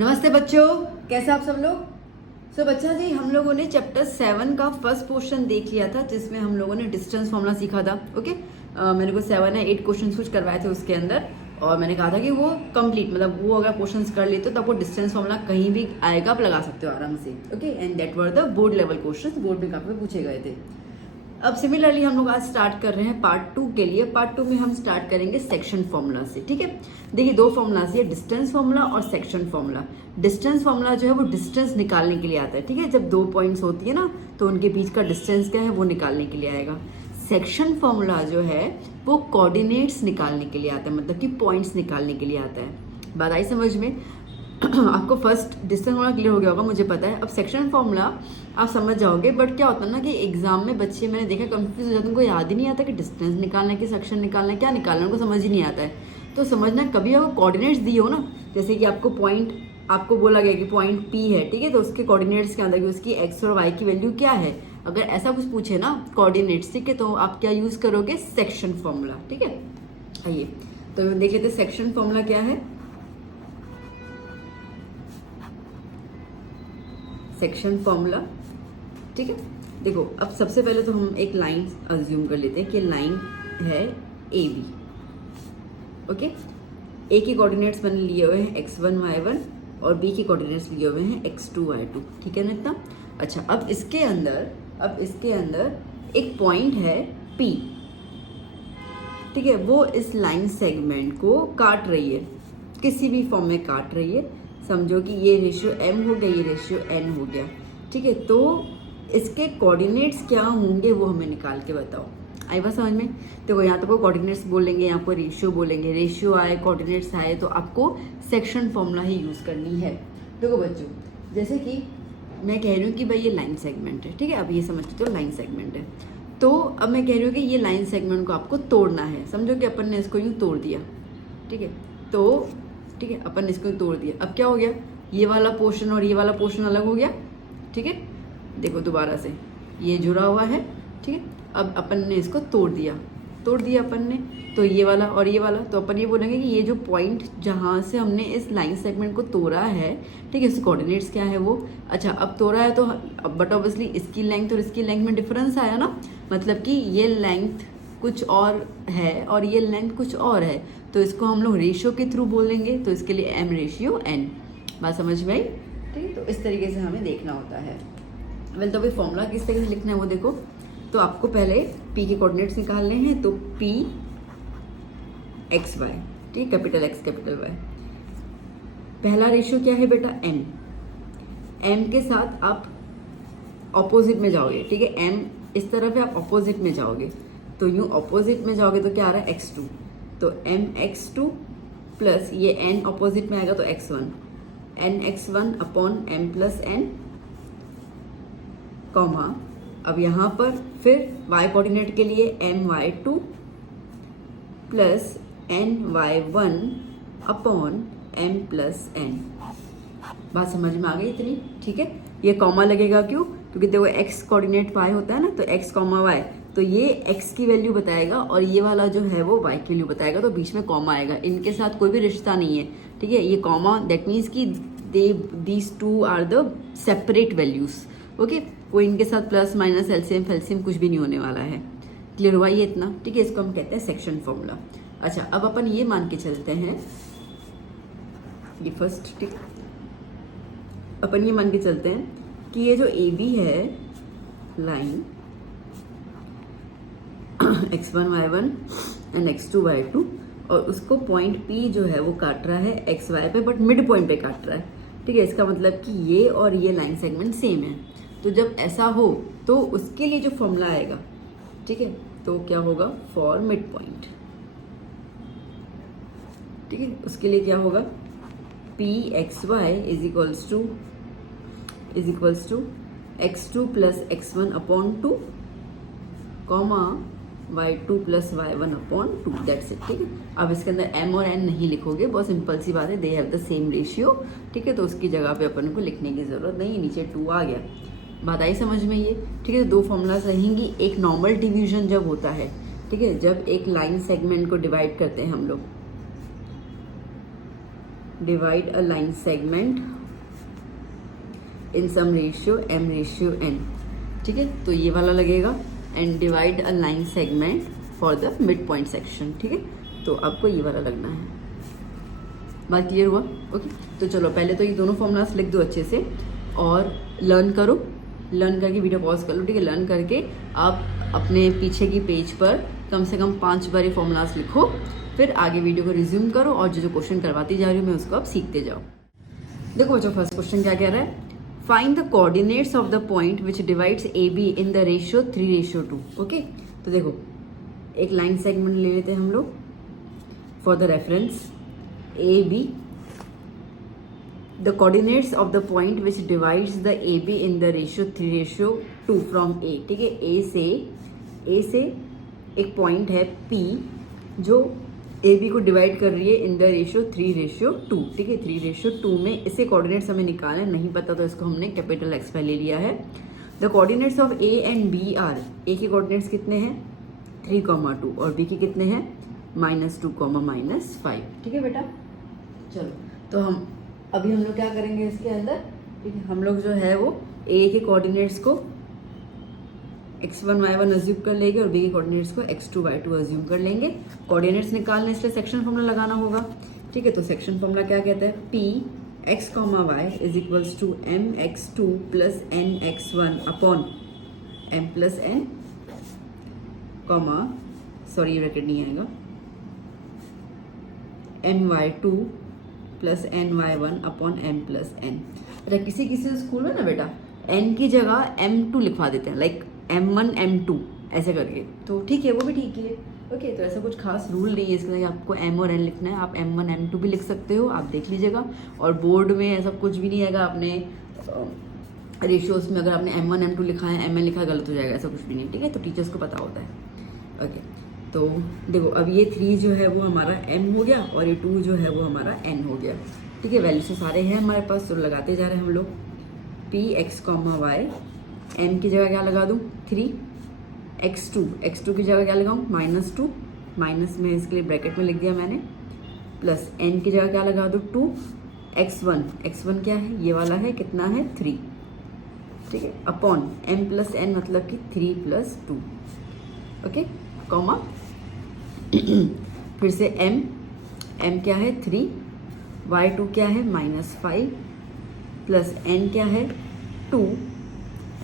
नमस्ते बच्चों, कैसे आप सब लोग। बच्चा जी, हम लोगों ने चैप्टर 7 का फर्स्ट पोर्शन देख लिया था जिसमें हम लोगों ने डिस्टेंस फॉर्मूला सीखा था। ओके, मेरे को 7 या 8 क्वेश्चन कुछ करवाए थे उसके अंदर, और मैंने कहा था कि वो कंप्लीट मतलब वो अगर क्वेश्चन कर लेते हो तब वो डिस्टेंस फॉर्मूला कहीं भी आएगा, आप लगा सकते हो आराम से। Okay, and that were the board level question, board में काफी पूछे गए थे। अब सिमिलरली हम लोग आज स्टार्ट कर रहे हैं पार्ट 2 के लिए। पार्ट 2 में हम स्टार्ट करेंगे सेक्शन फॉर्मूला से। ठीक है, देखिए दो फॉर्मूला है, डिस्टेंस फॉर्मूला और सेक्शन फॉर्मूला। डिस्टेंस फॉर्मूला जो है वो डिस्टेंस निकालने के लिए आता है। ठीक है, जब दो पॉइंट्स होती है ना तो उनके बीच का डिस्टेंस क्या है वो निकालने के लिए आएगा। सेक्शन फॉर्मूला जो है वो कोऑर्डिनेट्स निकालने के लिए आता है, मतलब कि पॉइंट्स निकालने के लिए आता है। बात आई समझ में? आपको फर्स्ट डिस्टेंस फॉर्मूला क्लियर हो गया होगा, मुझे पता है। अब सेक्शन फॉर्मूला आप समझ जाओगे, बट क्या होता है ना कि एग्जाम में बच्चे, मैंने देखा, कंफ्यूज हो जाते हैं, उनको याद ही नहीं आता कि डिस्टेंस निकालना है कि सेक्शन निकालना है, क्या निकालना है, उनको समझ ही नहीं आता है। तो समझना, कभी आपको कोऑर्डिनेट्स दिए हो ना, जैसे कि आपको पॉइंट, आपको बोला गया कि पॉइंट P है, ठीक है, तो उसके कोऑर्डिनेट्स के अंदर कि उसकी x और y की वैल्यू क्या है, अगर ऐसा कुछ पूछे ना कोऑर्डिनेट्स, ठीक है, तो आप क्या यूज करोगे, सेक्शन फॉर्मूला। ठीक है, आइए तो देख लेते हैं सेक्शन फॉर्मूला क्या है। सेक्शन फॉर्मूला, ठीक है, देखो अब सबसे पहले तो हम एक लाइन अज्यूम कर लेते हैं कि लाइन है AB। ओके, A के कोऑर्डिनेट्स मैंने लिए हुए हैं x1 y1 और B के कोऑर्डिनेट्स लिए हुए हैं x2 y2। ठीक है ना इतना? अच्छा, अब इसके अंदर एक पॉइंट है P, ठीक है, वो इस लाइन सेगमेंट को काट रही है, किसी भी फॉर्म में काट रही है। समझो कि ये रेशियो m हो गया, ये रेशियो n हो गया। ठीक है, तो इसके कोऑर्डिनेट्स क्या होंगे वो हमें निकाल के बताओ। आई बात समझ में? देखो यहाँ तो कोई कोऑर्डिनेट्स बोलेंगे, यहाँ पर रेशियो बोलेंगे, रेशियो आए, कोऑर्डिनेट्स आए, तो आपको सेक्शन फॉर्मूला ही यूज करनी है। देखो बच्चों, जैसे कि मैं कह रही हूँ कि भाई ये लाइन सेगमेंट है, ठीक है, अब ये समझते हो लाइन सेगमेंट है, तो अब मैं कह रही हूँ कि ये लाइन सेगमेंट को आपको तोड़ना है। समझो कि अपन ने इसको यूँ तोड़ दिया, ठीक है, तो ठीक है, अपन ने इसको तोड़ दिया। अब क्या हो गया, ये वाला पोर्शन और ये वाला पोर्शन अलग हो गया। ठीक है, देखो दोबारा से ये जुड़ा हुआ है, ठीक है, अब अपन ने इसको तोड़ दिया अपन ने, तो ये वाला और ये वाला, तो अपन ये बोलेंगे कि ये जो पॉइंट जहाँ से हमने इस लाइन सेगमेंट को तोड़ा है, ठीक है, इसके कोऑर्डिनेट्स क्या है वो। अच्छा, अब तोड़ा है तो बट ऑब्वियसली इसकी लेंथ और इसकी लेंथ में डिफरेंस आया ना, मतलब कि ये लेंथ कुछ और है और ये लेंथ कुछ और है, तो इसको हम लोग रेशियो के थ्रू बोलेंगे, तो इसके लिए m रेशियो n। बात समझ में आई? ठीक है, तो इस तरीके से हमें देखना होता है। वेल, तो अभी फॉर्मूला किस तरीके से लिखना है वो देखो। तो आपको पहले P के कोऑर्डिनेट्स निकालने हैं, तो P x y, ठीक, कैपिटल X कैपिटल Y। पहला रेशियो क्या है बेटा, m। m के साथ आप ऑपोजिट में जाओगे, ठीक है, m इस तरफ है, आप ऑपोजिट में जाओगे, तो यूं ऑपोजिट में जाओगे तो क्या आ रहा है, x2, तो mx2 प्लस ये n ऑपोजिट में आएगा तो x1, nx1 upon m plus n, comma, अब यहाँ पर फिर y कोऑर्डिनेट के लिए my2 plus ny1 upon m plus n। बात समझ में आ गई इतनी? ठीक है, ये कॉमा लगेगा क्यों, क्योंकि देखो x कोऑर्डिनेट y होता है ना, तो x कॉमा y, तो ये x की वैल्यू बताएगा और ये वाला जो है वो y की वैल्यू बताएगा, तो बीच में कॉमा आएगा। इनके साथ कोई भी रिश्ता नहीं है, ठीक है, ये कॉमा दैट मीन्स कि these two are the separate values. Okay, कोई इनके साथ प्लस माइनस एलसीएम फेल्सियम कुछ भी नहीं होने वाला है। क्लियर हुआ ये इतना? ठीक है, इसको हम कहते हैं सेक्शन फॉर्मूला। अच्छा, अब अपन ये मान के चलते हैं, ये फर्स्ट, ठीक, अपन ये मान के चलते हैं कि ये जो ए बी है line x1 y1 and x2 y2, और उसको पॉइंट P जो है वो काट रहा है एक्स वाई पे, बट मिड पॉइंट पे काट रहा है। ठीक है, इसका मतलब कि ये और ये लाइन सेगमेंट सेम है। तो जब ऐसा हो तो उसके लिए जो फॉर्मूला आएगा, ठीक है, तो क्या होगा, फॉर मिड पॉइंट। ठीक है, उसके लिए क्या होगा, P x y is equals to x2 plus x1 upon 2, comma y2 plus y1 upon 2, that's it. ठीक है, अब इसके अंदर m और n नहीं लिखोगे, बहुत सिंपल सी बात है, they have the same ratio. ठीक है, तो उसकी जगह पे अपन को लिखने की जरूरत नहीं, नीचे 2 आ गया। बात आई समझ में ये? ठीक है, दो फॉर्मूलाज रहेंगी। एक नॉर्मल डिवीजन जब होता है, ठीक है, जब एक लाइन सेगमेंट को डिवाइड करते हैं हम लोग, divide a line segment in some ratio m ratio n, ठीक है, तो ये वाला लगेगा। And divide a line segment for the mid point section, ठीक है, तो आपको ये वाला लगना है। बात क्लियर हुआ? ओके, तो चलो पहले तो ये दोनों फॉर्मूलास लिख दो अच्छे से और लर्न करो। लर्न करके वीडियो पॉज कर लो, ठीक है। लर्न करके आप अपने पीछे की पेज पर कम से कम 5 बार ये फॉर्मूलास लिखो, फिर आगे वीडियो को रिज्यूम करो और जो क्वेश्चन करवाती जा रही हूँ मैं उसको आप सीखते जाओ। देखो बच्चों, फर्स्ट क्वेश्चन क्या कह रहा है, find the coordinates of the point which divides A B in the ratio 3:2। Okay, तो देखो एक लाइन सेगमेंट ले लेते हैं हम लोग for the reference A B. The coordinates of the point which divides the A B in the ratio 3:2 from A, ठीक है। ए से एक पॉइंट है P जो ए बी को डिवाइड कर रही है इन द रेशियो 3:2, ठीक है। 3:2 में इसे कोऑर्डिनेट्स हमें निकालना है, नहीं पता तो इसको हमने कैपिटल X पे ले लिया है। The coordinates of A and B are, A के कोऑर्डिनेट्स कितने हैं 3,2 और बी के कितने हैं -2, -5, ठीक है बेटा। चलो तो हम लोग क्या करेंगे इसके अंदर, ठीक है, हम लोग जो है वो ए के कोऑर्डिनेट्स को x1 y1 अज्यूम कर लेंगे और बी के कोऑर्डिनेट्स को x2 y2 अज्यूम कर लेंगे। कोऑर्डिनेट्स निकालने इसलिए सेक्शन फॉर्मूला लगाना होगा, ठीक है। तो सेक्शन फॉर्मूला क्या कहता है, p x, y is equals to mx2 plus nx1 upon m plus n, sorry ये ब्रैकेट नहीं आएगा, ny2 plus ny1 upon m plus n। अच्छा, किसी स्कूल में ना बेटा n की जगह m2 लिखवा देते हैं, लाइक m1 m2 ऐसे करके, तो ठीक है, वो भी ठीक है। ओके, तो ऐसा कुछ खास रूल नहीं है इसके अंदर आपको m और n लिखना है, आप m1 m2 भी लिख सकते हो, आप देख लीजिएगा। और बोर्ड में ऐसा कुछ भी नहीं आएगा, आपने रेशियोज में अगर आपने m1 m2 लिखा है mn लिखा है गलत हो जाएगा, ऐसा कुछ भी नहीं, ठीक है। तो टीचर्स को पता होता है। ओके, तो देखो अब ये 3 जो है वो हमारा m हो गया और ये 2 जो है वो हमारा n हो गया, ठीक है। वैल्यू से सारे हैं हमारे पास, तो लगाते जा रहे हैं हम लोग। p x, y, m की जगह क्या लगा दूँ 3, x2 की जगह क्या लगाऊँ -2, माइनस में इसके लिए ब्रैकेट में लिख दिया मैंने, प्लस n की जगह क्या लगा दूँ 2, x1 क्या है ये वाला है, कितना है 3, ठीक है, अपॉन m प्लस n मतलब कि 3 + 2, ओके, कॉमा फिर से m क्या है 3, y2 क्या है -5 प्लस n क्या है 2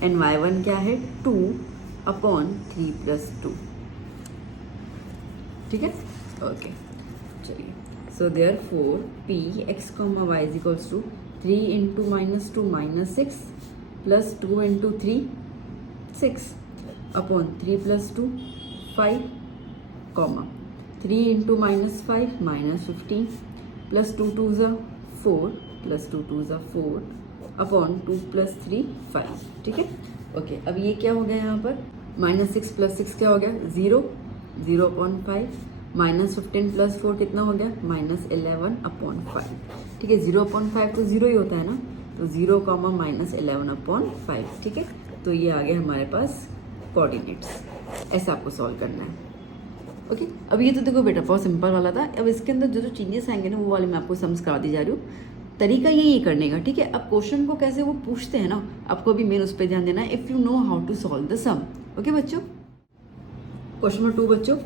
एंड y1 क्या है 2 अपॉन 3 + 2, ठीक है। ओके, चलिए, so therefore p x, y is equals to 3 × -2 -6 plus 2 × 3 6 upon 3 + 2 5, 3 × -5 -15 plus 2 2 4 plus 2 2 4 upon 2 + 3 5, ठीक है। ओके, अब ये क्या हो गया यहाँ पर, -6 + 6 क्या हो गया 0 0/5, -15 + 4 कितना हो गया -11/5, ठीक है। 0/5 तो 0 ही होता है ना, तो 0, -11/5, ठीक है। तो ये आ गया हमारे पास कोऑर्डिनेट्स, ऐसा आपको सॉल्व करना है। ओके, अब ये तो देखो बेटा बहुत सिंपल वाला था। अब इसके अंदर जो चेंजेस आएंगे ना वो वाले मैं आपको सम्स करा दी जा रही हूँ। तरीका यही करने का, ठीक है। अब क्वेश्चन को कैसे वो पूछते हैं ना, आपको अभी मेन उस पर ध्यान देना है, if you know how to solve the sum. Okay बच्चों, क्वेश्चन नंबर 2 बच्चों,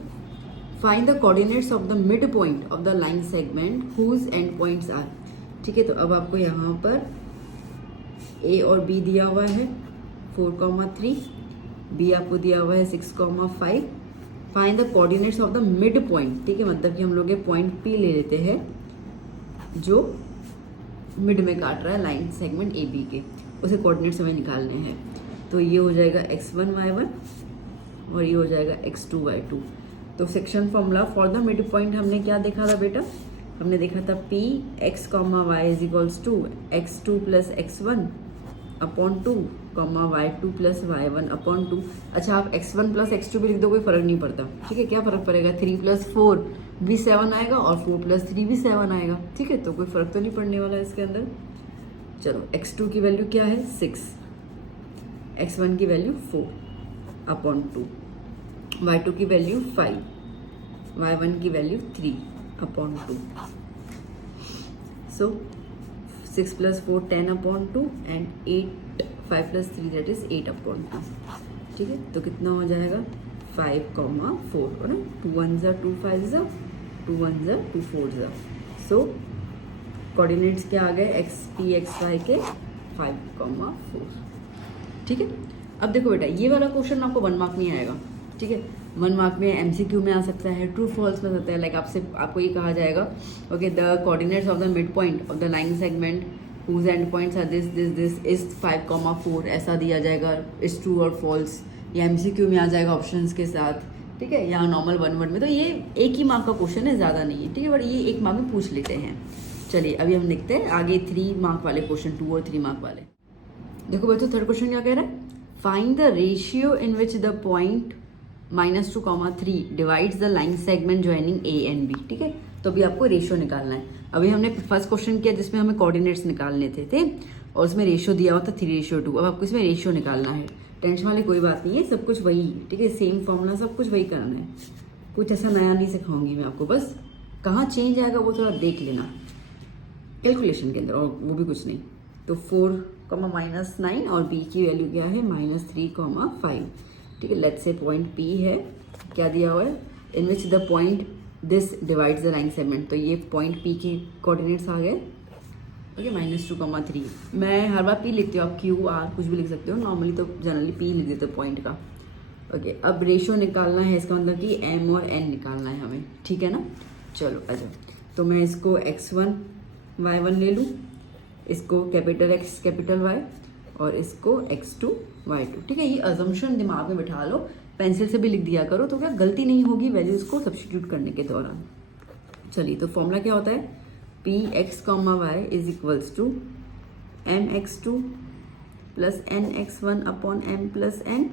find the coordinates of the mid point of the line segment whose end points are, ठीक है। तो अब आपको यहाँ पर ए और बी दिया हुआ है 4,3, बी आपको दिया हुआ है 6,5। Find the coordinates of the mid point, ठीक है, मतलब कि हम लोग ये पॉइंट पी ले लेते हैं जो मिड में काट रहा है लाइन सेगमेंट ए बी के, उसे कोऑर्डिनेट्स हमें निकालने हैं। तो ये हो जाएगा x1 y1 और ये हो जाएगा x2 y2। तो section formula for the mid point हमने क्या देखा था बेटा, हमने देखा था p x, y is equals to x2 + x1 upon 2, y2 + y1 upon 2। अच्छा, आप x1 + x2 भी लिख दो, कोई फर्क नहीं पड़ता, ठीक है। क्या फर्क पड़ेगा, 3 + 4 भी 7 आएगा और 4 + 3 भी 7 आएगा, ठीक है। तो कोई फर्क तो नहीं पड़ने वाला है इसके अंदर। चलो, x2 की वैल्यू क्या है 6, x1 की वैल्यू 4 अपॉन 2, y2 की वैल्यू 5, y1 की value 3 upon 2। So 6 + 4 10/2 and 8 5 + 3 that is 8/2. ठीक है, तो कितना हो जाएगा 5,4 है ना. 2 1s are 2 5s are 2 1s are 2 4s are. So coordinates क्या आ गए एक्स पी एक्स वाई के 5,4. ठीक है, अब देखो बेटा ये वाला क्वेश्चन आपको 1 मार्क नहीं आएगा. ठीक है, 1 मार्क में एमसीक्यू में आ सकता है, ट्रू फॉल्स में सकता है. लाइक आपको ये कहा जाएगा okay the coordinates of the mid point of the line segment whose end points are this this this is 5,4 ऐसा दिया जाएगा. इज ट्रू और फॉल्स या एमसीक्यू में आ जाएगा ऑप्शंस के साथ. ठीक है, या नॉर्मल 1 वर्ड में. तो ये 1 ही मार्क का क्वेश्चन है, ज़्यादा नहीं है. ठीक है, बट ये 1 मार्क में पूछ लेते हैं. चलिए अभी हम देखते हैं आगे 3 मार्क वाले क्वेश्चन, 2 और 3 मार्क वाले. देखो बच्चों थर्ड क्वेश्चन क्या कह रहा है, find the ratio in which the point -2,3 divides the line segment joining A and B. ठीक है, तो अभी आपको रेशियो निकालना है. अभी हमने फर्स्ट क्वेश्चन किया जिसमें हमें कोऑर्डिनेट्स निकालने थे और उसमें रेशियो दिया हुआ था 3:2. अब आपको इसमें रेशियो निकालना है. टेंशन वाली कोई बात नहीं है, सब कुछ वही. ठीक है, सेम फॉर्मूला सब कुछ वही करना है. कुछ ऐसा नया नहीं सिखाऊंगी मैं आपको, बस कहाँ चेंज आएगा वो थोड़ा देख लेना कैलकुलेशन के अंदर, और वो भी कुछ नहीं. तो 4, -9 और b की वैल्यू क्या है -3,5. ठीक है, लेट्स से पॉइंट p है, क्या दिया हुआ है in which the point this divides the line segment. तो ये पॉइंट p के कोऑर्डिनेट्स आ गए. ओके, -2,3. मैं हर बार p लिखती हूँ, आप q r कुछ भी लिख सकते हो. नॉर्मली तो जनरली p लिख देते हो पॉइंट का. ओके, अब रेशियो निकालना है, इसका मतलब कि m और n निकालना है हमें. ठीक है ना, चलो अच्छा. तो मैं इसको x1 y1 ले लूँ, इसको कैपिटल X कैपिटल Y और इसको x2 y2. ठीक है, ये अजम्पशन दिमाग में बिठा लो, पेंसिल से भी लिख दिया करो तो क्या गलती नहीं होगी वैल्यूज को सब्स्टिट्यूट करने के दौरान. चलिए, तो फॉर्मूला क्या होता है P x comma Y is equals to mx2 plus nx1 upon m plus n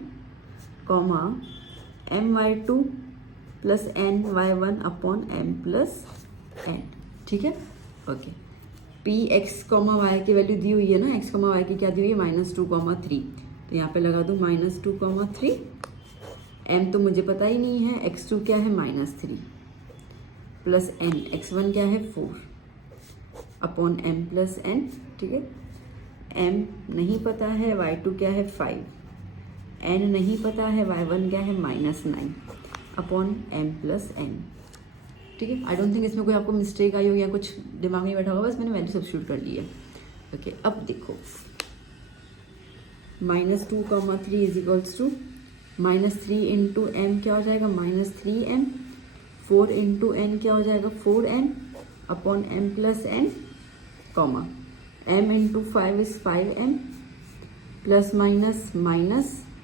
comma my2 plus ny1 upon m plus n. ठीक है, okay. P x comma y की वैल्यू दी हुई है ना, एक्स कॉमा वाई की क्या दी हुई है -2,3. तो यहाँ पे लगा दूँ -2,3. m तो मुझे पता ही नहीं है, x2 क्या है -3 प्लस n, x1 क्या है 4 अपॉन m प्लस n. ठीक है, m नहीं पता है, y2 क्या है 5, n नहीं पता है, y1 क्या है -9 अपॉन m प्लस n. ठीक है, आई डोंट थिंक इसमें कोई आपको मिस्टेक आई होगी या कुछ दिमाग में बैठा होगा, बस मैंने वैल्यू सब्स्टिट्यूट कर ली है. ओके, अब देखो -2,3 is equals to -3 into m क्या हो जाएगा -3m, 4 इंटू n क्या हो जाएगा 4n upon m plus n comma m into 5 is 5m plus minus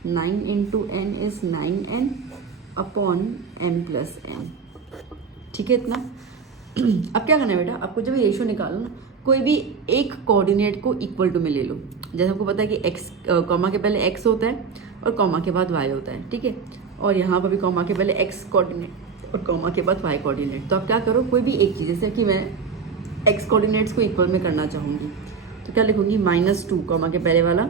9 into n is 9n upon m plus n. ठीक है, इतना. अब क्या करना है बेटा, आपको जब रेशियो निकालो ना, कोई भी एक कोऑर्डिनेट को इक्वल टू में ले लो. जैसे आपको पता है कि x कॉमा के पहले x होता है और कॉमा के बाद y होता है. ठीक है, और यहाँ पर भी कॉमा के पहले x कोऑर्डिनेट और कॉमा के बाद y कोऑर्डिनेट. तो आप क्या करो, कोई भी एक चीज़, जैसे कि मैं x कोऑर्डिनेट्स को इक्वल में करना चाहूँगी तो क्या लिखूँगी -2 कॉमा के पहले वाला,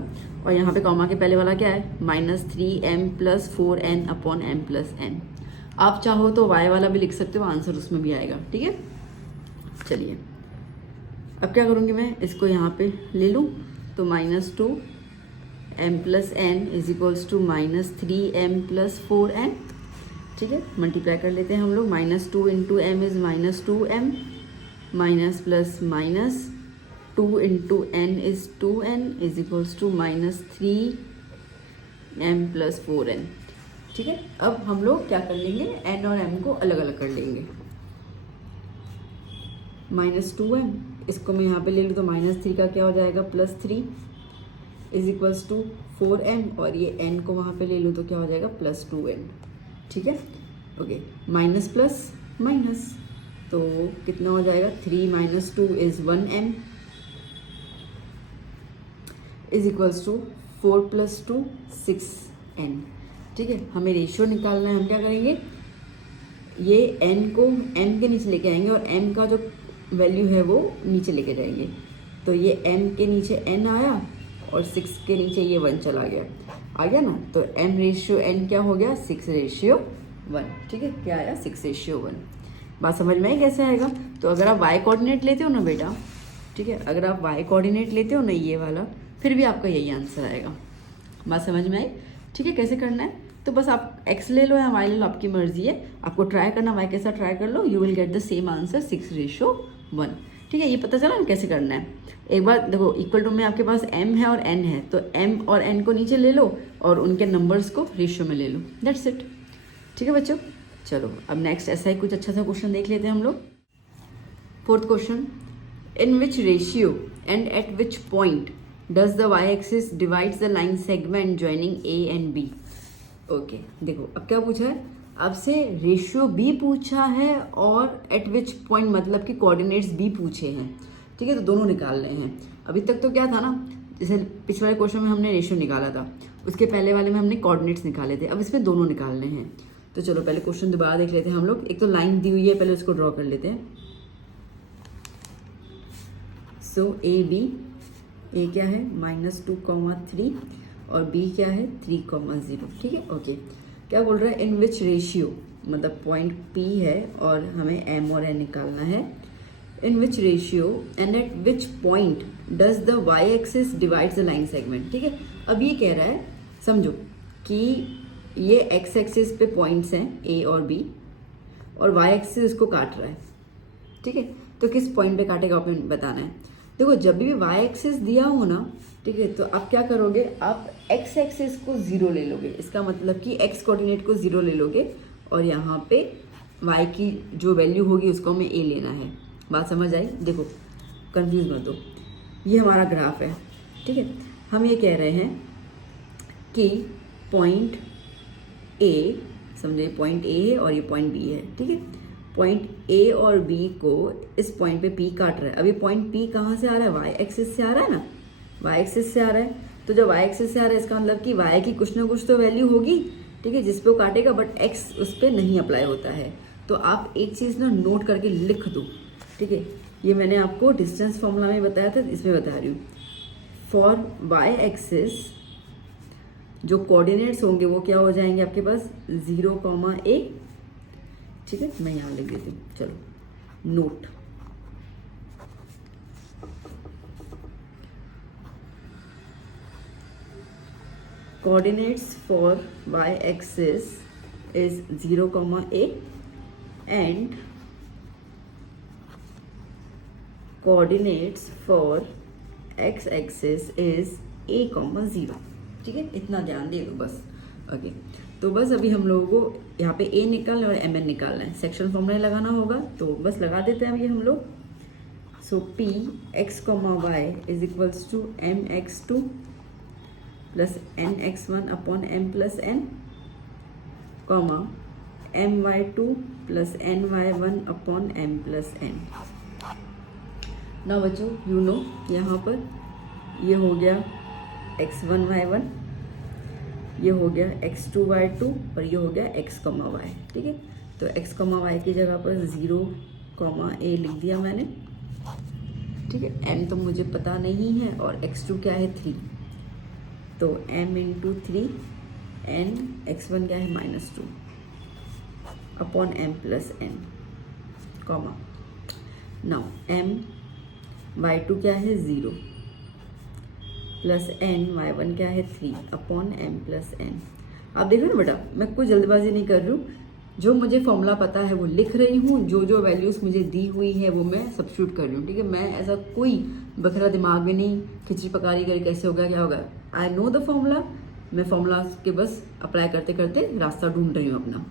और यहाँ पे कॉमा के पहले वाला क्या है -3m plus 4n upon m plus n. आप चाहो तो y वाला भी लिख सकते हो, आंसर उसमें भी आएगा. ठीक है, चलिए अब क्या करूँगी मैं, इसको यहाँ पे ले लूँ तो -2m plus n is equals to -3m plus 4n. ठीक है, मल्टीप्लाई कर लेते हैं हम लोग. -2 into m is -2m minus plus minus 2 into n is 2n is equals to -3m plus 4n. ठीक है, अब हम लोग क्या कर लेंगे, n और m को अलग अलग कर लेंगे. -2m इसको मैं यहाँ पे ले लूँ तो -3 का क्या हो जाएगा +3 इज इक्वल्स टू 4m, और ये n को वहाँ पे ले लूँ तो क्या हो जाएगा +2n. ठीक है, ओके. माइनस प्लस माइनस तो कितना हो जाएगा 3 - 2 is 1m is equals to 4 + 2 6n. ठीक है, हमें रेशियो निकालना है. हम क्या करेंगे, ये n को m के नीचे लेके आएंगे और m का जो वैल्यू है वो नीचे लेके जाएंगे. तो ये m के नीचे n आया और 6 के नीचे ये 1 चला गया, आ गया ना. तो m/n क्या हो गया 6/1. ठीक है, क्या आया 6/1. बात समझ में आई कैसे आएगा. तो अगर आप y कोऑर्डिनेट लेते हो ना बेटा, ठीक है। अगर आप y कोऑर्डिनेट लेते हो ना ये वाला, फिर भी आपका यही आंसर आएगा। बात समझ में आई? ठीक है, कैसे करना है? तो बस आप x ले लो या y ले लो, आपकी मर्जी है। आपको ट्राई करना y के साथ ट्राई कर लो, you will get the same answer 6:1। ठीक है, ये पता चला ना कैसे करना है। एक बार देखो, इक्वल टू में आपके पास m है और n है, तो m और n को नीचे ले लो और उनके नंबर्स को रेशियो में ले लो, दैट्स इट। ठीक है बच्चों, चलो अब नेक्स्ट ऐसा ही कुछ अच्छा सा क्वेश्चन देख लेते हैं हम लोग। 4th question, in which ratio and at which point does the y axis divides the line segment joining a and b। Okay, देखो अब क्या पूछा है आपसे, रेशियो b पूछा है और एट विच पॉइंट मतलब कि कोऑर्डिनेट्स b पूछे हैं। ठीक है, तो दोनों निकालने हैं। अभी तक तो क्या था ना, जैसे पिछले वाले क्वेश्चन में हमने रेशियो निकाला था, उसके पहले वाले में हमने कोऑर्डिनेट्स निकाले थे, अब इसमें दोनों निकालने हैं। तो चलो पहले क्वेश्चन दोबारा देख लेते हैं हम लोग। एक तो लाइन दी हुई है, पहले उसको ड्रॉ कर लेते हैं। सो ए क्या है -2,3 और b क्या है 3,0। ठीक है, ओके। क्या बोल रहा है, इन विच रेशियो, मतलब पॉइंट p है और हमें m और n निकालना है। In which ratio and at which point does the y axis divides the line segment. ठीक है, अब ये कह रहा है, समझो कि ये x एक्सिस पे पॉइंट्स हैं a और b और y एक्सिस इसको काट रहा है। ठीक है, तो किस पॉइंट पे काटेगा आपने बताना है। देखो जब भी y एक्सिस दिया हो ना, ठीक है, तो आप क्या करोगे, आप x एक्सिस को 0 ले लोगे। इसका मतलब कि x कोऑर्डिनेट को 0 ले लोगे और यहाँ पे y की जो वैल्यू होगी उसको हमें a लेना है। बात समझ आई? देखो कंफ्यूज मत हो, ये हमारा ग्राफ है। ठीक है, हम ये कह रहे हैं कि पॉइंट a, समझे पॉइंट a है और ये पॉइंट b है। ठीक है, पॉइंट a और b को इस पॉइंट पे p काट रहा है। अभी पॉइंट p कहाँ से आ रहा है, y एक्सिस से आ रहा है ना, y एक्सिस से आ रहा है। तो जब y एक्सिस से आ रहा है इसका मतलब कि y की कुछ ना कुछ तो वैल्यू होगी, ठीक है, जिस पे वो काटेगा, बट x उस पर नहीं अप्लाई होता है। तो आप एक चीज़ ना नोट करके लिख दो। ठीक है, ये मैंने आपको डिस्टेंस फॉर्मूला में बताया था, इसमें बता रही हूँ। फॉर y एक्सिस जो कोऑर्डिनेट्स होंगे वो क्या हो जाएंगे आपके पास 0,a। ठीक है, मैं यहाँ लिख देती हूँ, चलो note. Coordinates for y axis is 0,a and coordinates for x axis is a,0। ठीक है, इतना ध्यान दे दो बस। ओके, तो बस अभी हम लोगों को यहाँ पे a निकालना है और mn निकालना है। सेक्शन फॉर्मूला लगाना होगा तो बस लगा देते हैं अभी हम लोग। So p x, y is equals to mx2 plus nx1 upon m plus n, comma my2 plus ny1 upon m plus n। ना बच्चों यू नो, यहाँ पर ये हो गया x1 y1, ये हो गया x2 y2 और ये हो गया x, y। ठीक है, तो x, y की जगह पर 0,a लिख दिया मैंने। ठीक है, m तो मुझे पता नहीं है और x2 क्या है 3, तो m इंटू 3 n, x1 क्या है -2 upon m plus n, comma now m y2 क्या है 0 प्लस n, y1 क्या है 3 अपॉन m प्लस n। आप देख रहे हो ना बेटा, मैं कोई जल्दबाजी नहीं कर रही हूँ, जो मुझे फॉर्मूला पता है वो लिख रही हूँ, जो वैल्यूज़ मुझे दी हुई है वो मैं सब्स्टिट्यूट कर रही हूँ। ठीक है, मैं ऐसा कोई बखरा दिमाग में नहीं खिचड़ी पकारी कर कैसे होगा क्या होगा। आई नो द फॉर्मूला, मैं फॉर्मूला के बस अप्लाई करते करते रास्ता ढूंढ रही हूँ अपना।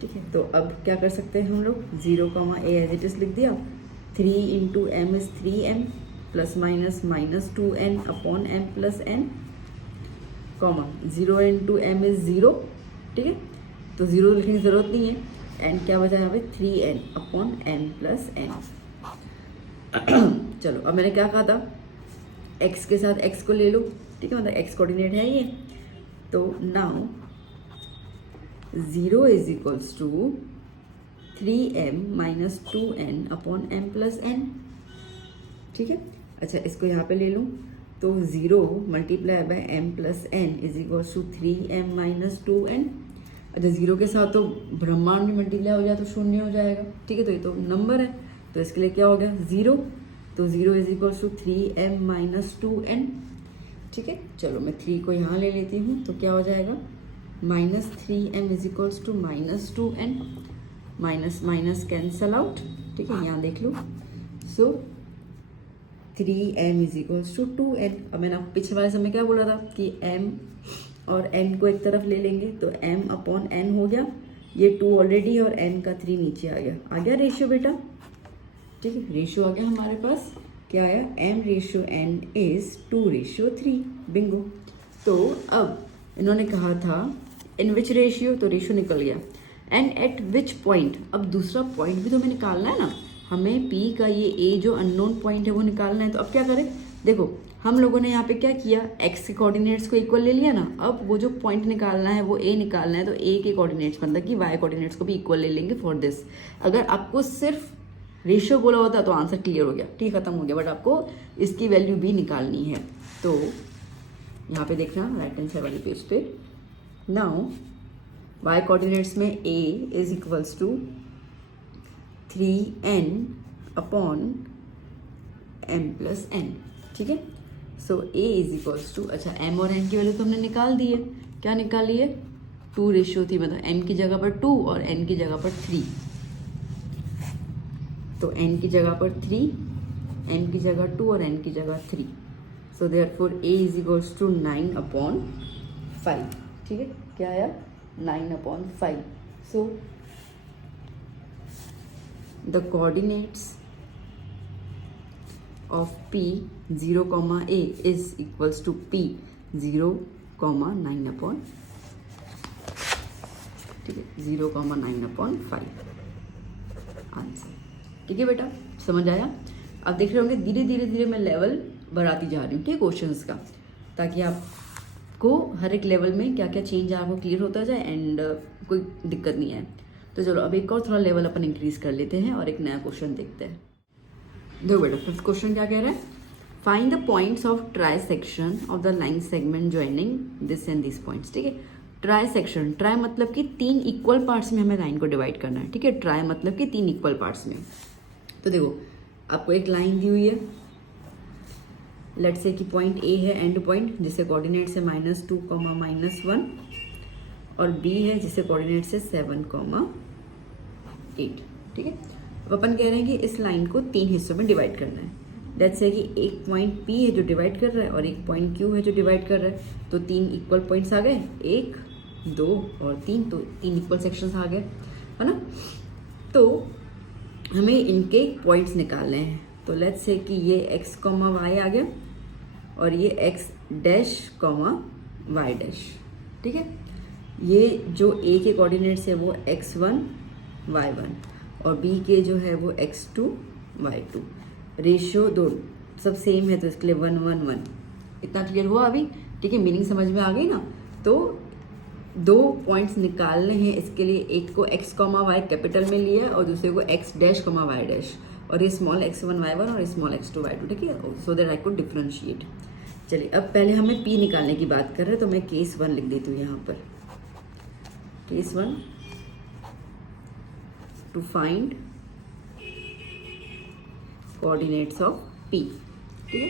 ठीक है, तो अब क्या कर सकते हैं हम लोग, 0,a एज इट इज लिख दिया, 3 into m is 3m plus minus -2n upon m plus n, comma 0 into m is 0। ठीक है, तो 0 लिखने की जरूरत नहीं है, n क्या बचा यहाँ पे 3n upon m plus n। चलो अब मैंने क्या कहा था, x के साथ x को ले लो। ठीक है, मतलब x कोऑर्डिनेट है ये, तो now 0 is equals to 3m minus 2n upon m plus n। ठीक है, अच्छा इसको यहाँ पे ले लूँ, तो 0 multiply by m plus n is equals to 3m minus 2n। अच्छा 0 के साथ तो ब्रह्मांड में मल्टीप्लाई हो जाए तो शून्य हो जाएगा। ठीक है, तो ये तो नंबर है, तो इसके लिए क्या हो गया 0 तो 0 is equals to 3m minus 2n। ठीक है, चलो मैं 3 को यहाँ ले लेती हूँ, तो क्या हो जाएगा minus 3m is equals to minus 2n, minus minus cancel out. ठीक है, यहाँ देख लो, so 3m is equals to 2n। अब मैंने आपको पिछले वाले समय क्या बोला था कि m और n को एक तरफ ले लेंगे, तो m अपॉन n हो गया, ये 2 ऑलरेडी और n का 3 नीचे आ गया रेशियो बेटा। ठीक है, रेशियो आ गया हमारे पास, क्या आया m ratio n is 2:3, Bingo. तो अब इन्होंने कहा था इन विच रेशियो, तो रेशियो निकल गया, एंड एट विच पॉइंट। अब दूसरा पॉइंट भी तो हमें निकालना है ना, हमें p का ये a जो अननोन पॉइंट है वो निकालना है। तो अब क्या करें, देखो हम लोगों ने यहाँ पे क्या किया, x के कोऑर्डिनेट्स को इक्वल ले लिया ना, अब वो जो पॉइंट निकालना है वो a निकालना है, तो a के कोऑर्डिनेट्स मतलब कि y कोऑर्डिनेट्स को भी इक्वल ले लेंगे फॉर दिस। अगर आपको सिर्फ रेशियो बोला होता तो आंसर क्लियर हो गया, ठीक, खत्म हो गया, बट आपको इसकी वैल्यू भी निकालनी है। तो यहाँ पे देखना राइट हैंड साइड वाली पेज पे, नाउ y कोऑर्डिनेट्स में a is equals to 3n upon m plus n। ठीक है, so a is equals to, अच्छा m और n की वैल्यू तो हमने निकाल दी है, क्या निकाली है, 2 रेशियो थी, मतलब m की जगह पर 2 और n की जगह पर 3, तो n की जगह पर 3, m की जगह 2 और n की जगह 3, so therefore a is equals to 9 upon 5। ठीक है, क्या आया 9 upon 5। So the coordinates of p 0, a is equals to p 0, 9 upon, ठीक है, 0, 9 अपॉन 5 आंसर। ठीक है बेटा, समझ आया। अब देख रहे होंगे धीरे धीरे धीरे मैं लेवल बढ़ाती जा रही हूँ, ठीक है, क्वेश्चंस का, ताकि आपको हर एक लेवल में क्या क्या चेंज आपको क्लियर होता जाए एंड कोई दिक्कत नहीं आए। तो चलो अब एक और थोड़ा लेवल अपन इंक्रीज कर लेते हैं और एक नया क्वेश्चन देखते हैं। देखो बेटा, फिफ्थ क्वेश्चन क्या कह रहा है, find the points of try section of the line segment joining this and this points. ठीक है, ट्राई सेक्शन, ट्राई मतलब कि 3 इक्वल पार्ट्स में हमें लाइन को डिवाइड करना है। ठीक है, ट्राई मतलब कि 3 इक्वल पार्ट्स में। तो देखो आपको एक लाइन दी हुई है, लेट्स से कि पॉइंट ए है एंड पॉइंट, जिससे कोऑर्डिनेट्स है -2, -1, और बी है जिससे कोऑर्डिनेट्स है 7, 8। ठीक है, अब अपन कह रहे हैं कि इस लाइन को 3 हिस्सों में डिवाइड करना है। लेट्स से कि एक पॉइंट P है जो डिवाइड कर रहा है और एक पॉइंट Q है जो डिवाइड कर रहा है, तो 3 इक्वल पॉइंट्स आ गए, 1, 2 और 3, तो 3 इक्वल सेक्शंस आ गए, है ना। तो हमें इनके पॉइंट्स निकालने हैं। तो लेट्स से कि ये x, y आ गया और ये x डैश, y डैश। ठीक है, ये जो a के कोऑर्डिनेट्स है वो x1, y1 और b के जो है वो x2, y2। रेशियो दो सब सेम है तो इसके लिए 1, 1, 1। इतना क्लियर हुआ अभी? ठीक है, मीनिंग समझ में आ गई ना। तो 2 पॉइंट्स निकालने हैं, इसके लिए एक को x, y कैपिटल में लिया और दूसरे को x डैश, y डैश, और ये स्मॉल x1, y1 और स्मॉल x2, y2। ठीक है, so that I could differentiate. चलिए अब पहले हमें p निकालने की बात कर रहे हैं, तो मैं केस 1 लिख देती हूँ यहाँ पर। Case 1 to find coordinates of P। ठीक है,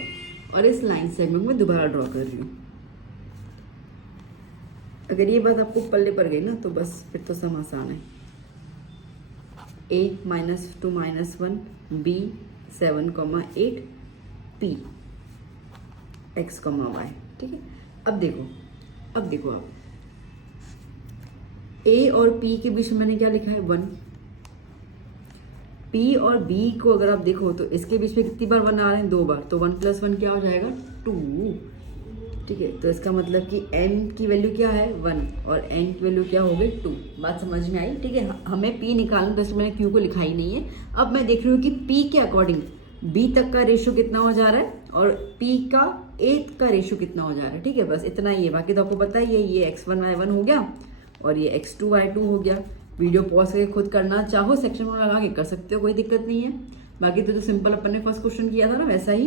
और इस लाइन सेगमेंट में दोबारा ड्रॉ कर रही हूँ। अगर ये बात आपको पल्ले पर गई ना तो बस फिर तो सम आसान है। a -2 -1, b 7, 8, p x, y। ठीक है, अब देखो आप a और p के बीच में मैंने क्या लिखा है 1। p और b को अगर आप देखो तो इसके बीच में कितनी बार 1 आ रहे हैं, 2 बार, तो 1 + 1 क्या हो जाएगा 2। ठीक है, तो इसका मतलब कि n की वैल्यू क्या है 1 और n की वैल्यू क्या हो गई 2। बात समझ में आई? ठीक है, हमें p निकालना, तो इसमें मैंने q को लिखा ही नहीं है। अब मैं देख रही हूँ कि p के अकॉर्डिंग b तक का रेशियो कितना हो जा रहा है और p का a का रेशियो कितना हो जा रहा है। ठीक है, बस इतना ही है, बाकी तो आपको पता ही है। ये x1, y1 हो गया और ये x2, y2 हो गया। वीडियो पॉज करके खुद करना चाहो सेक्शन में लगा के कर सकते हो, कोई दिक्कत नहीं है। बाकी तो जो सिंपल अपन ने फर्स्ट क्वेश्चन किया था ना, वैसा ही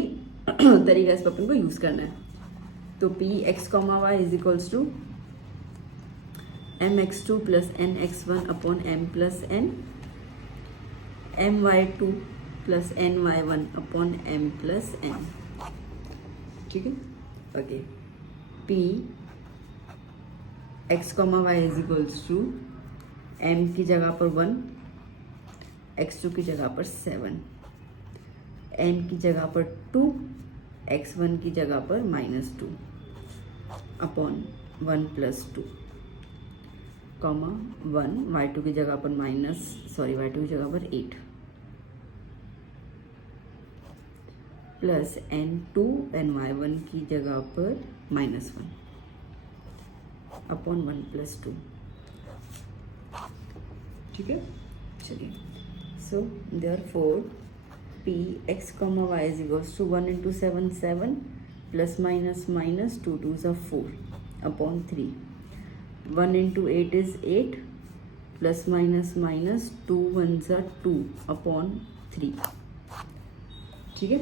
तरीका इस पर अपन को यूज करना है। तो p x, y is equals to mx2 + nx1 upon m + n, my2 plus N Y one upon M plus N, ठीक है। Okay, P x comma Y is equals to M की जगह पर 1, x2 की जगह पर 7, n की जगह पर 2, x1 की जगह पर -2 अपॉन 1 + 2 कॉमा 1, y2 की जगह पर y2 की जगह पर 8 प्लस n2 ny1 की जगह पर -1 अपॉन 1 + 2, ठीक है। चलिए, so therefore p x, y is equals to 1 × 7 7 plus minus 2 2 = 4 upon 3, 1 × 8 is 8 plus minus 2 1 = 2 upon 3, ठीक है।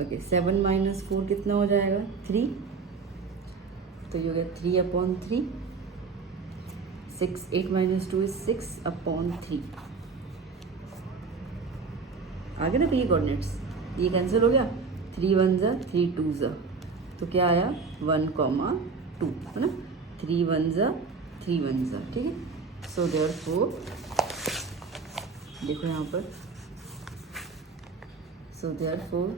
ओके, 7 - 4 कितना हो जाएगा 3, तो ये हो गया 3 अपॉन 3, 6 8 - 2 इज 6 अपॉन 3, आगे ना p कोऑर्डिनेट्स, ये कैंसिल हो गया, 3 1 = 3 2 = तो क्या आया 1, 2 है ना, 3 1 = 3 1 = ठीक है। सो देयरफॉर देखो यहाँ पर, so therefore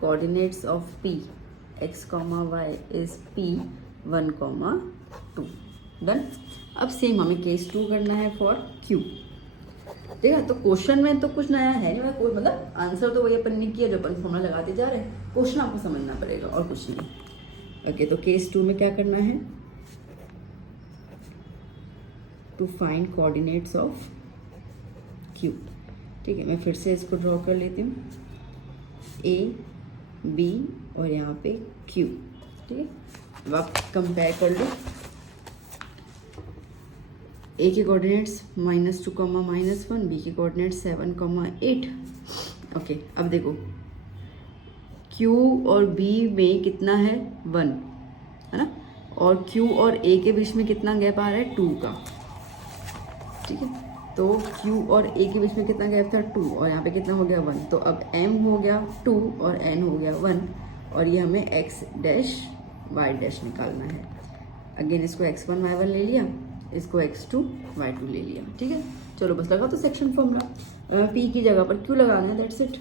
coordinates of p x, y is p 1, 2, done. अब सेम हमें केस 2 करना है फॉर q। देखा, तो क्वेश्चन में तो कुछ नया है नहीं, कोई मतलब आंसर तो वही अपन ने किया जो अपन फॉर्मूला लगाते जा रहे हैं, क्वेश्चन आपको समझना पड़ेगा और कुछ नहीं। ओके, तो केस 2 में क्या करना है, to find coordinates of q, ठीक है। मैं फिर से इसको ड्रॉ कर लेती हूँ, a b और यहाँ पे q, ठीक है। अब आप कंपेयर कर लो, a के कोऑर्डिनेट्स -2, -1, b के कोऑर्डिनेट्स 7, 8। ओके, अब देखो q और b में कितना है 1, है ना, और q और a के बीच में कितना गैप आ रहा है 2 का, ठीक है। तो q और a के बीच में कितना गैप था 2, और यहाँ पे कितना हो गया 1, तो अब m हो गया 2 और n हो गया 1, और ये हमें x डैश y डैश निकालना है। अगेन इसको x1 y1 ले लिया, इसको x2 y2 ले लिया, ठीक है। चलो बस लगा तो सेक्शन फॉर्मूला, p की जगह पर q लगाना है, that's it.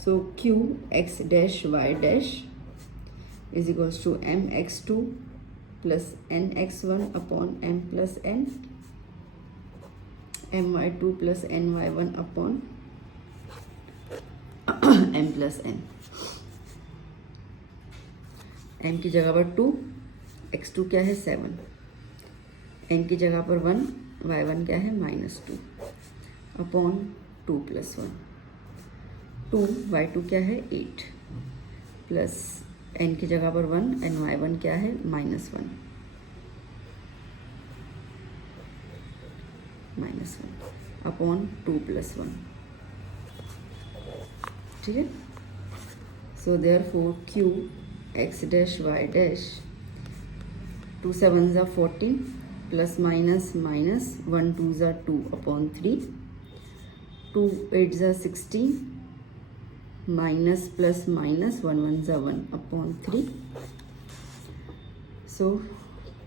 So q x dash y dash is equals to m x2 plus n x1 upon m plus n, m y2 plus n y1 upon m plus n। m की जगह पर 2, x2 क्या है 7, n की जगह पर 1, y1 क्या है -2 अपॉन 2 + 1, 2 y2 क्या है 8 प्लस n की जगह पर 1 and y1 क्या है -1 अपॉन 2 + 1, ठीक है। So therefore q x dash y dash 2 7 = 14 plus minus 1 2 = 2 upon 3, 2 8 = 16 minus plus minus 1 1 = 1 upon 3, so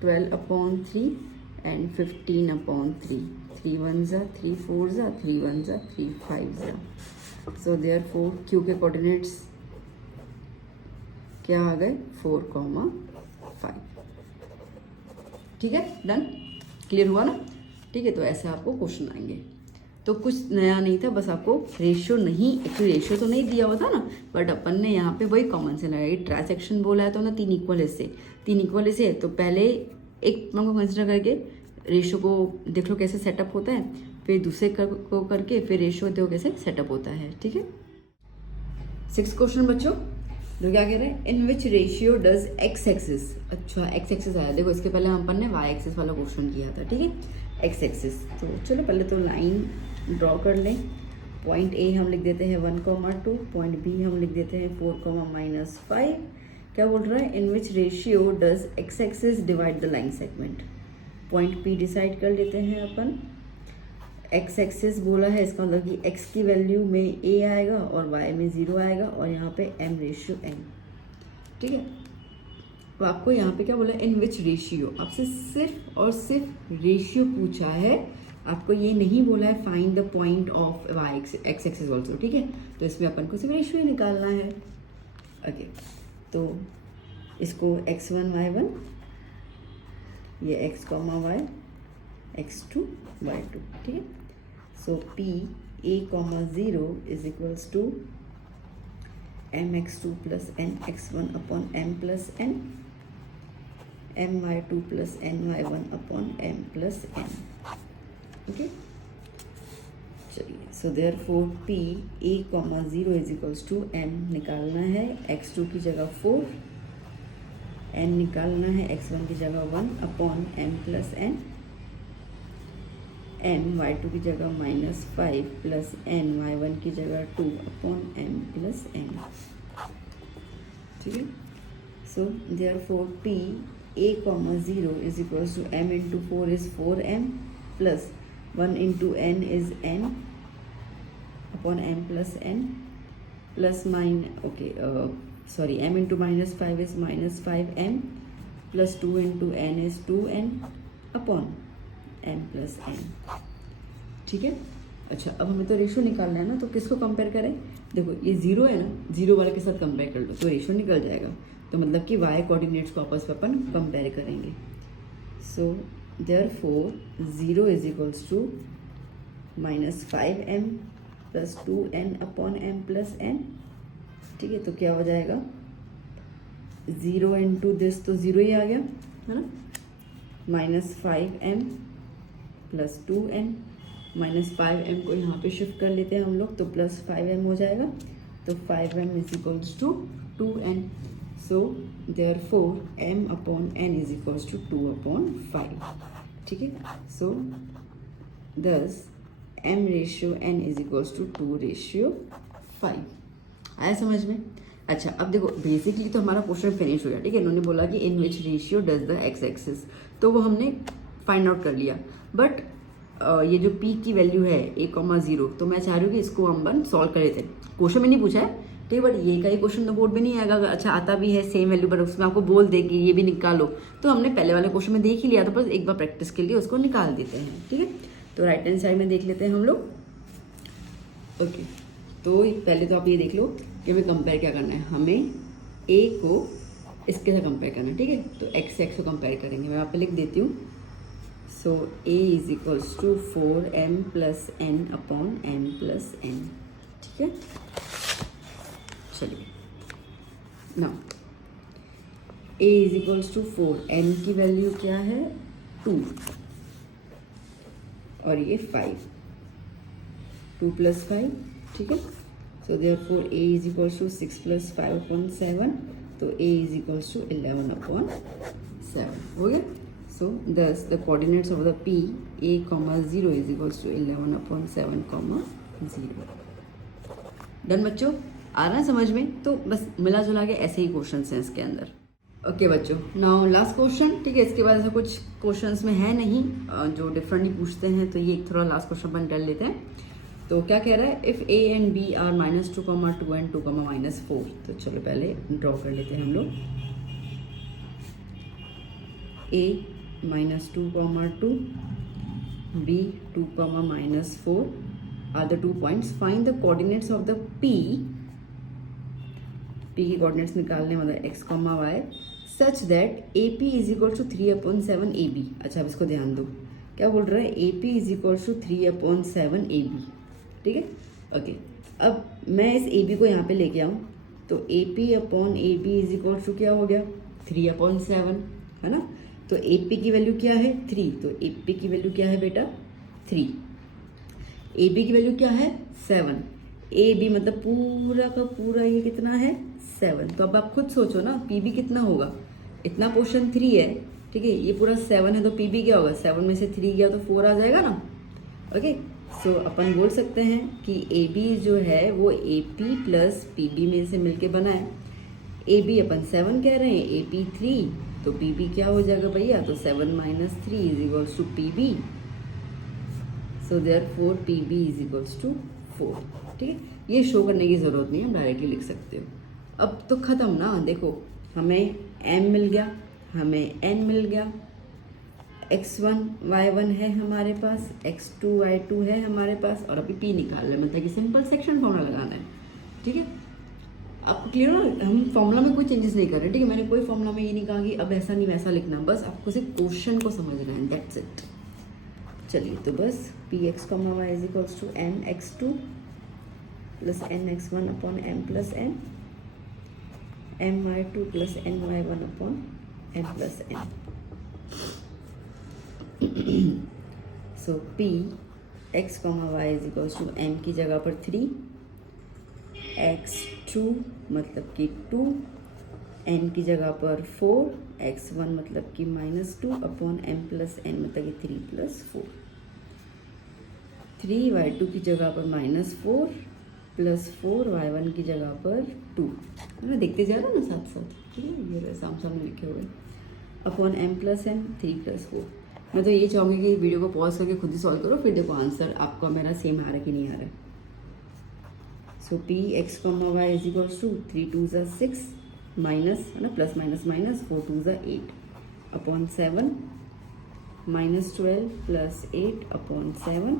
12 upon 3 and 15 upon 3, 3 1 = 3 4 = 3 1 = 3 5 = so therefore q के कोऑर्डिनेट्स क्या आ गए 4, 5, ठीक है। डन, क्लियर हुआ ना, ठीक है। तो ऐसे आपको क्वेश्चन आएंगे, तो कुछ नया नहीं था, बस आपको रेशियो नहीं, एक्चुअली रेशियो तो नहीं दिया हुआ था ना, बट अपन ने यहाँ पे वही कॉमन से लगाई, ट्रांसेक्शन बोला है तो ना 3 इक्वल हिस्से, तो पहले एक को कंसिडर करके रेशियो को देख लो कैसे सेटअप होता है, फिर दूसरे को करके फिर रेशियो देखो कैसे सेटअप होता है, ठीक है। 6 क्वेश्चन बच्चों, तो क्या कह रहे हैं, in which ratio does x axis, अच्छा x एक्सिस आया, देखो इसके पहले हम अपन ने y एक्सिस वाला क्वेश्चन किया था, ठीक है। x एक्सिस, तो चलो पहले तो लाइन ड्रॉ कर लें, पॉइंट A हम लिख देते हैं 1, 2, पॉइंट B हम लिख देते हैं 4, -5। क्या बोल रहा है, in which ratio does x axis divide the line segment, point P decide कर लेते हैं अपन, एक्स एक्सिस बोला है, इसका मतलब कि एक्स की वैल्यू में ए आएगा और वाई में 0 आएगा और यहाँ पे m रेशियो n, ठीक है। तो आपको यहाँ पे क्या बोला, इन विच रेशियो, आपसे सिर्फ और सिर्फ रेशियो पूछा है, आपको ये नहीं बोला है find the point of Y X axis also, ठीक है। तो इसमें अपन को सिर्फ रेशियो ही निकालना है। ओके, तो इसको x1 y1, ये x comma y, x2 y2, ठीक है। So p a comma 0 is equals to mx2 plus nx1 upon m plus n, my2 plus ny1 upon m plus n, okay. चलिए, so therefore p a comma 0 is equals to m निकालना है, x2 की जगह 4, n निकालना है, x1 की जगह 1 upon m plus n, m y2 की जगह -5 प्लस n y1 की जगह 2 अपॉन m प्लस n, ठीक है। So therefore p a comma 0 is equals to m into 4 is 4m plus 1 into n is n upon m plus n plus m into -5 is -5m plus 2 into n is 2n upon m plus n, ठीक है। अच्छा, अब हमें तो ratio निकालना है ना, तो किसको कंपेयर करें, देखो ये 0 है ना, 0 वाले के साथ कंपेयर कर लो तो रेशो निकल जाएगा, तो मतलब कि y कोऑर्डिनेट्स को आपस में अपन कंपेयर करेंगे। So therefore 0 is equals to -5m plus 2n upon m plus n, ठीक है। तो क्या हो जाएगा, 0 इंटू दिस तो 0 ही आ गया है ना, -5m प्लस 2n, -5m को यहाँ पे शिफ्ट कर लेते हैं हम लोग, तो प्लस 5m हो जाएगा, तो 5m is equals to 2n। So therefore m upon n is equals to 2 upon 5, ठीक है। So thus m ratio n is equals to 2 ratio 5, आया समझ में। अच्छा, अब देखो बेसिकली तो हमारा क्वेश्चन फिनिश हो गया, ठीक है। इन्होंने बोला कि in which ratio does the X axis, तो वो हमने फाइंड आउट कर लिया। बट ये जो p की वैल्यू है a,0, तो मैं चाह रही हूँ कि इसको हम सॉल्व कर लेते हैं। क्वेश्चन में नहीं पूछा है, ठीक है, बट ये का ही क्वेश्चन तो बोर्ड में नहीं आएगा। अच्छा, आता भी है सेम वैल्यू, पर उसमें आपको बोल दे कि ये भी निकालो, तो हमने पहले वाले क्वेश्चन में देख ही लिया, तो बस एक बार प्रैक्टिस के लिए उसको निकाल देते हैं, ठीक है। तो राइट हैंड साइड में देख लेते हैं हम लोग। ओके, तो पहले तो आप ये देख लो कि हमें कंपेयर क्या करना है, हमें a को इसके साथ कंपेयर करना है, ठीक है। तो x से x को कंपेयर करेंगे, मैं यहाँ पे लिख देती हूँ। So a is equals to 4m plus n upon m plus n, ठीक है। चलिए, now a is equals to 4, n की वैल्यू क्या है 2 और ये 5, 2 प्लस 5, ठीक है। So therefore a is equals to 6 प्लस 5 अपॉन 7, तो a is equals to 11 upon 7 हो गया। So thus the coordinates of the p a,0 is equals to 11 upon 7, 0। Done बच्चों, आ रहा है समझ में। तो बस मिला जुला के ऐसे ही क्वेश्चन हैं इसके अंदर। ओके बच्चों, नाउ लास्ट क्वेश्चन, ठीक है। इसके बाद ऐसा कुछ क्वेश्चंस में है नहीं जो डिफरेंटली पूछते हैं, तो ये एक थोड़ा लास्ट क्वेश्चन अपन कर लेते हैं। तो क्या कह रहा है, if a and b are -2, 2 and 2, -4। तो चलो पहले ड्रॉ कर लेते हैं हम लोग। a -2, 2, b 2, -4 are the 2 points. Find the coordinates of the p की कोऑर्डिनेट्स निकालने, मतलब x, y, such that AP is equal to 3/7 AB। अच्छा, अब इसको ध्यान दो, क्या बोल रहा है, AP is equal to 3/7 AB, ठीक है। ओके, अब मैं इस AB को यहाँ पे लेके आऊँ, तो AP upon AB is equal to क्या हो गया 3/7, है ना। तो AP की वैल्यू क्या है 3, तो AP की वैल्यू क्या है बेटा 3, AB की वैल्यू क्या है 7, AB मतलब पूरा का पूरा ये कितना है 7। तो अब आप खुद सोचो ना, PB कितना होगा, इतना पोर्शन 3 है, ठीक है, ये पूरा 7 है, तो PB क्या होगा, 7 में से 3 गया तो 4 आ जाएगा ना। ओके, सो अपन बोल सकते हैं कि AB जो है वो AP प्लस PB में से मिलके बना है। AB अपन 7 कह रहे हैं, AP 3, तो PB क्या हो जाएगा भैया, तो 7 - 3 is equals to PB। So therefore P B is equals to 4। ठीक है, ये शो करने की ज़रूरत नहीं है, डायरेक्टली लिख सकते हो। अब तो ख़त्म ना, देखो हमें m मिल गया, हमें n मिल गया, x1 y1 है हमारे पास, x2 y2 है हमारे पास, और अभी p निकाल रहे हैं, मतलब कि सिंपल सेक्शन फॉर्मूला लगाना है। ठीक है, आपको क्लियर हो, हम फॉर्मूला में कोई चेंजेस नहीं कर रहे। ठीक है, मैंने कोई फॉर्मूला में ये नहीं कहा कि अब ऐसा नहीं वैसा लिखना, बस आपको सिर्फ क्वेश्चन को समझना है, दैट्स इट। चलिए, तो बस P x comma Y is equals to n x two plus n x one upon M plus n, m y two plus N Y one upon n plus n. So P x comma Y is equals to M की जगह पर 3, x2 मतलब कि 2, n की जगह पर 4, x1 मतलब कि -2 अपॉन m प्लस n मतलब कि 3 प्लस 4, 3 y2 की जगह पर -4 प्लस 4 y1 की जगह पर 2, है ना, देखते जा रहे हो ना साथ साथ। ठीक है, ये सामने लिखे हुए upon m plus n 3 plus 4। मैं तो ये चाहूँगी कि वीडियो को पॉज करके खुद ही सॉल्व करो, फिर देखो आंसर आपको मेरा सेम आ रहा है कि नहीं आ रहा है। So P x comma Y is equals to 3 2 ज़ा 6 माइनस, है ना, प्लस माइनस माइनस 4 2 ज़ा 8 अपॉन 7 -12 प्लस 8 अपॉन 7।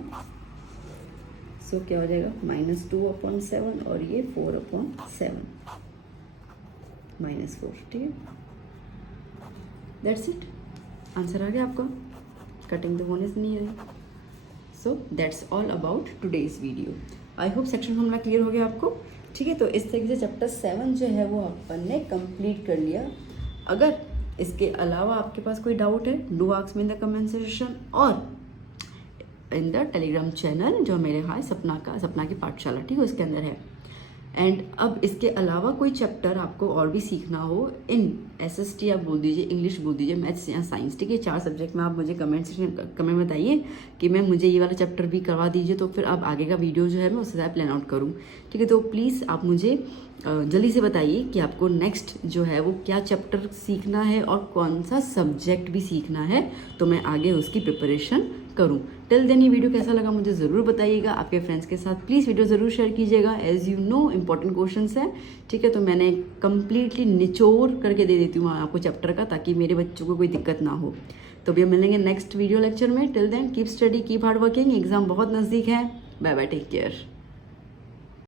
सो क्या हो जाएगा, -2 अपॉन 7 और ये 4 अपॉन 7 -4। ठीक है, दैट्स इट, आंसर आ गया आपका, कटिंग द बोनस नहीं है। So that's all about today's video. I hope section formula clear हो गया आपको। ठीक है, तो इस तरीके से चैप्टर 7 जो है वो अपन ने कंप्लीट कर लिया। अगर इसके अलावा आपके पास कोई डाउट है, do ask me in the comment section और इन द टेलीग्राम चैनल जो मेरे है सपना की पाठशाला, ठीक है, उसके अंदर है। एंड अब इसके अलावा कोई चैप्टर आपको और भी सीखना हो इन SST आप बोल दीजिए, इंग्लिश बोल दीजिए, मैथ्स या साइंस, ठीक है, 4 सब्जेक्ट में आप मुझे कमेंट बताइए कि मैम मुझे ये वाला चैप्टर भी करवा दीजिए, तो फिर अब आगे का वीडियो जो है मैं उससे ज़्यादा प्लान आउट करूँ। ठीक है, तो प्लीज़ आप मुझे जल्दी से बताइए कि आपको नेक्स्ट जो है वो क्या चैप्टर सीखना है और कौन सा सब्जेक्ट भी सीखना है, तो मैं आगे उसकी प्रिपरेशन करूं। टिल देन ये वीडियो कैसा लगा मुझे ज़रूर बताइएगा, आपके फ्रेंड्स के साथ प्लीज़ वीडियो ज़रूर शेयर कीजिएगा। As you know important questions हैं, ठीक है, तो मैंने कम्प्लीटली निचोड़ करके दे देती हूँ आपको चैप्टर का, ताकि मेरे बच्चों को कोई दिक्कत ना हो। तो भी मिलेंगे नेक्स्ट वीडियो लेक्चर में। Till then keep study, keep hard working, exam बहुत नज़दीक है। Bye bye, take care.